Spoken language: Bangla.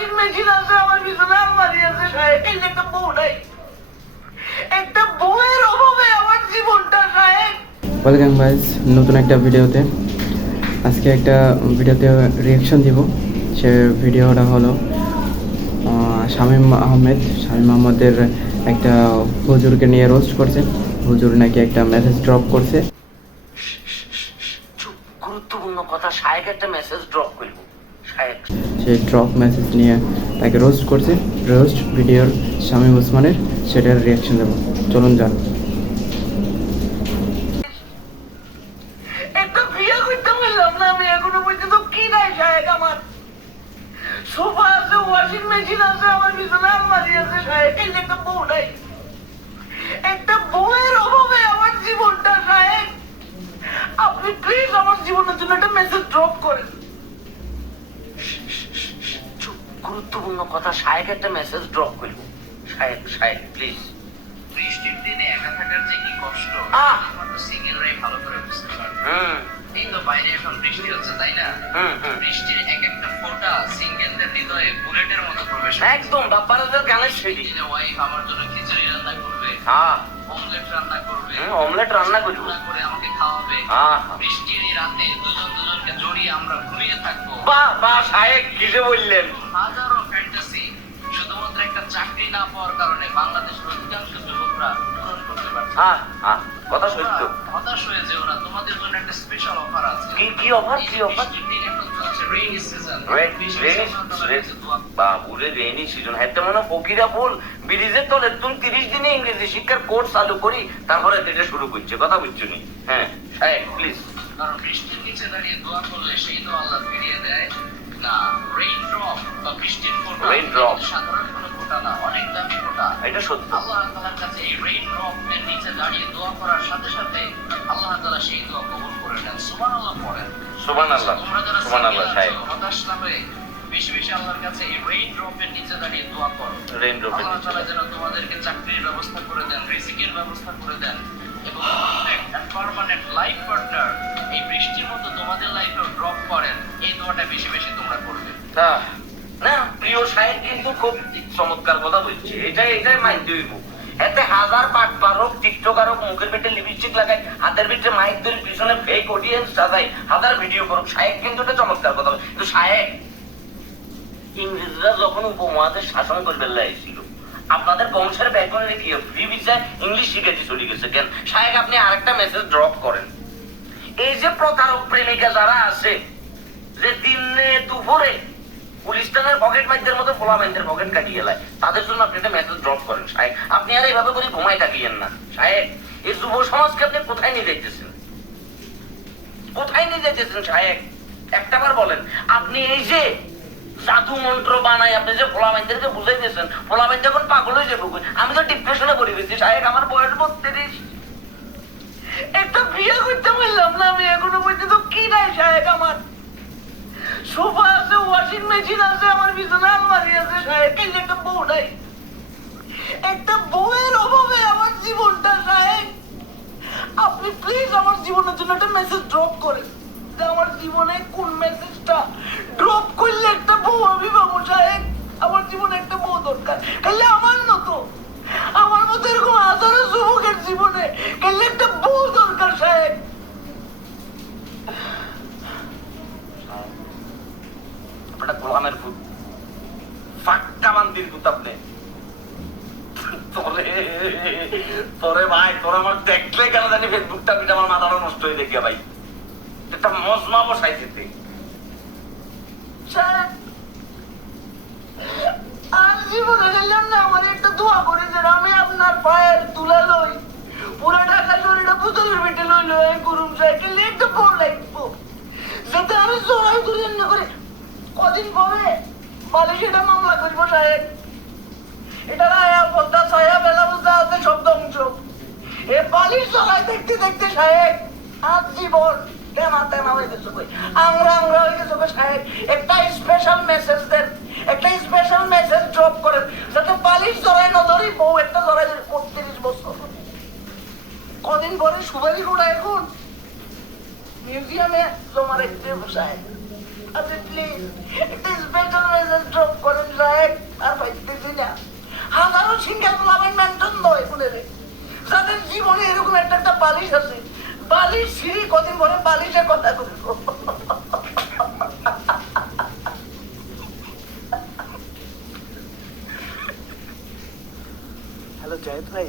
ওয়াশিং মেশিন আছে, আমার পিছনে আলমারি আছে সাহেব, এই যে একটা বউ নাই, একটা বউয়ের অভাবে আমার জীবনটা সাহেব। ওয়েলকাম গাইস নতুন একটা ভিডিওতে। আজকে একটা ভিডিওতে রিয়াকশন দিব। সে ভিডিওটা হলো শামীম আহমেদের একটা হুজুরকে নিয়ে রোস্ট করছে। হুজুর নাকি একটা মেসেজ ড্রপ করছে। গুরুত্বপূর্ণ কথা, সাহেব একটা মেসেজ ড্রপ করব। সাহেব সেই ড্রপ মেসেজ নিয়ে তাকে রোস্ট করছে। রোস্ট ভিডিওর শামীম ওসমানের, সেটার রিয়াকশন দেবো। চলুন যান। একটা বিয়ে করতে পারলাম না আমি এখনো পর্যন্ত। কি নাই সাহেব, আমার সোফা আছে, ওয়াশিং মেশিন আছে, আমার পিছনে আলমারি আছে সাহেব, এই যে একটা বউ নাই, একটা বউয়ের অভাবে আমার জীবনটা সাহেব। আপনি প্লিজ আমার জীবনের জন্য একটা মেসেজ ড্রপ করেন। গুরুত্বপূর্ণ কথা, সাহেব একটা মেসেজ ড্রপ করব। সাহেব প্লিজ। বৃষ্টির দিনে একা থাকার যে কি কষ্ট সিঙ্গেলরাই ভালো করে বুঝতে পারে। এই তো বাইরে এখন বৃষ্টি হচ্ছে, তাই না? বৃষ্টির এক একটা ফোঁটা সিঙ্গেলদের হৃদয়ে বুলেটের মতো প্রবেশ করে। একদম বাপ্পারাজের গানের শৈলী। দিনে ওয়াইফ আমার জন্য খিচুড়ি রান্না করবে, অমলেট রান্না করবে, অমলেট রান্না করবো, রান্না করে আমাকে খাওয়াবে। বৃষ্টির এই রাতে দুজন দুজনকে জড়িয়ে আমরা ঘুমিয়ে থাকবো। বাহ সাহেব কি যে বললেন। হাজারো ফ্যান্টাসি শুধুমাত্র একটা চাকরি না পাওয়ার কারণে বাংলাদেশের অধিকাংশ যুবকরা পূরণ করতে পারছে। কথা সত্য। হতাশ হয়ে যেও না, তোমাদের জন্য একটা স্পেশাল অফার আছে। কি অফার? কি অফার? দিন এখন চলছে রেইনি সিজন। বাবুরে রেইনি সিজন হাতে মনে ফকিরা ফুল ব্রিজের তলে তুমি 30 দিনে ইংরেজি শিক্ষার কোর্স চালু করি, তারপরে এটা শুরু করছে। কথা বুঝছো নি? হ্যাঁ সাহেব প্লিজ। কারণ বৃষ্টির নিচে দাঁড়িয়ে দোয়া করলে সেই দোয়া আল্লাহ ফিরিয়ে দেয় না। রেইন ড্রপ বা বৃষ্টির ফোঁটা সাধারণ কোনো ফোঁটা না, অনেক দামি ফোঁটা। এটা সত্য। আল্লাহ তাআলার কাছে এই রেইন ড্রপের নিচে দাঁড়িয়ে দোয়া করার সাথে সাথে আল্লাহ তাআলা সেই দোয়া কবুল করে নেন। সুবহানাল্লাহ পড়েন। সুবহানাল্লাহ। সুবহানাল্লাহ সাহেব। হতাশ না হয়ে বেশি বেশি আল্লাহর কাছে এই রেইন ড্রপের নিচে দাঁড়িয়ে দোয়া করো। রেইন ড্রপের আল্লাহ নিচে তাআলা যেন তোমাদেরকে চাকরির ব্যবস্থা করে দেন, রিজিকের ব্যবস্থা করে দেন এবং পার্মানেন্ট লাইফ পার্টনার এই বৃষ্টির মতো তোমাদের লাইফেও ড্রপ করেন। এই দোয়াটা বেশি বেশি তোমরা করবে। না প্রিয় সাহেব কিন্তু খুব চমৎকার কথা বলছে। এটাই মাইন্ড হইব। এতে হাজার পাট পারক টিকটকার হোক, মুখের পেটে লিপস্টিক লাগায়, হাতের ভিতরে মাইক ধরে, পিছনে ফেক অডিয়েন্স সাজায়, হাজার ভিডিও করুক, সাহেব কিন্তু এটা চমৎকার কথা। কিন্তু সাহেব, ইংরেজরা যখন উপমহাদেশ শাসন করবে লাইছিল, আপনাদের বংশের ব্যাকরণে কি ফ্রি ভিসায় ইংলিশ শিখেছি চলে গেছে কেন? সাহেব আপনি আরেকটা মেসেজ ড্রপ করেন। এই যে প্রতারক প্রেমিকা যারা আছে, যে দিনে দুপুরে পুলিশ থানার পকেট মাইদের মতো পোলা মাইদের পকেট কাটিয়ে এলায়, তাদের জন্য আপনি একটা মেসেজ ড্রপ করেন সাহেব। আপনি আর এইভাবে করে ঘুমাই থাকিয়েন না সাহেব। এই যুব সমাজকে আপনি কোথায় নিয়ে যাইতেছেন? কোথায় নিয়ে যাইতেছেন সাহেব? একটাবার বলেন। আপনি এই যে জাদু মন্ত্র বানাই আপনি যে পোলা মাইদেরকে বুঝাইতেছেন, পোলা মাইদ এখন পাগল হয়ে যাবো। আমি তো ডিপ্রেশনে পড়ে গেছি সাহেব, আমার বয়স 32। একটা বিয়ে করতে পারলাম না আমি এখনো পর্যন্ত। কি নাই সাহেব, আমার সোফা আছে, ওয়াশিং মেশিন আছে, আমার পিছনে আলমারি আছে সাহেব, এই যে একটা বউ নাই, একটা বউয়ের অভাবে আমার জীবনটা সাহেব। আপনি প্লিজ আমার জীবনের জন্য একটা মেসেজ ড্রপ করেন যে আমার জীবনে কোন মেসেজটা ড্রপ করলে একটা বউ আমি পাবো সাহেব। আমার জীবনে একটা বউ দরকার, তাহলে আমার মতো এরকম হাজারো যুবকের জীবনে তাহলে একটা বউ দরকার সাহেব। আপনার গোলামের ভূত, ফাক্কা মান্দির ভূত আপনি। তোরে ভাই, তোর আমার দেখলে কেন জানি ফেসবুকটা পিঠে আমার মাথাটা নষ্ট হয়ে দেখিয়া ভাই। একটা মজমা বসাই দিতে আর জীবনে গেলাম না। আমার একটা দোয়া করে যে আমি আপনার পায়ের তুলে লই, পুরো ঢাকা শরীরটা পুতুলের পেটে লই লই করুন সাইকেল একটা বড় লাগবো, যাতে আমি জড়াই ধরে না করে কদিন পরে বলে সেটা মামলা করবো সাহেব। এটা রায়া পদ্মা ছায়া বেলা বুঝতে আছে সব ধ্বংস। এ বালিশ জড়াই দেখতে দেখতে সাহেব আর জীবন তেমা হয়ে গেছে, আংরা হয়ে গেছে সাহেব। একটা স্পেশাল মেসেজ দেন, একটা স্পেশাল মেসেজ ড্রপ করেন যাতে বালিশ জড়াই না ধরি, বউ একটা জড়াই ধরি 35 বছর। কদিন পরে সুবারি গোড়া এখন মিউজিয়ামে জমা রাখতে সাহেব। আচ্ছা প্লিজ একটা স্পেশাল মেসেজ ড্রপ করেন না, হাজারো সিঙ্গেল প্লাবেন মেনশন নয় বলে রে, যাদের জীবনে এরকম একটা একটা বালিশ আছে, বালিশ সিঁড়ি কদিন পরে বালিশের কথা বলবো। হ্যালো জয়েদ ভাই,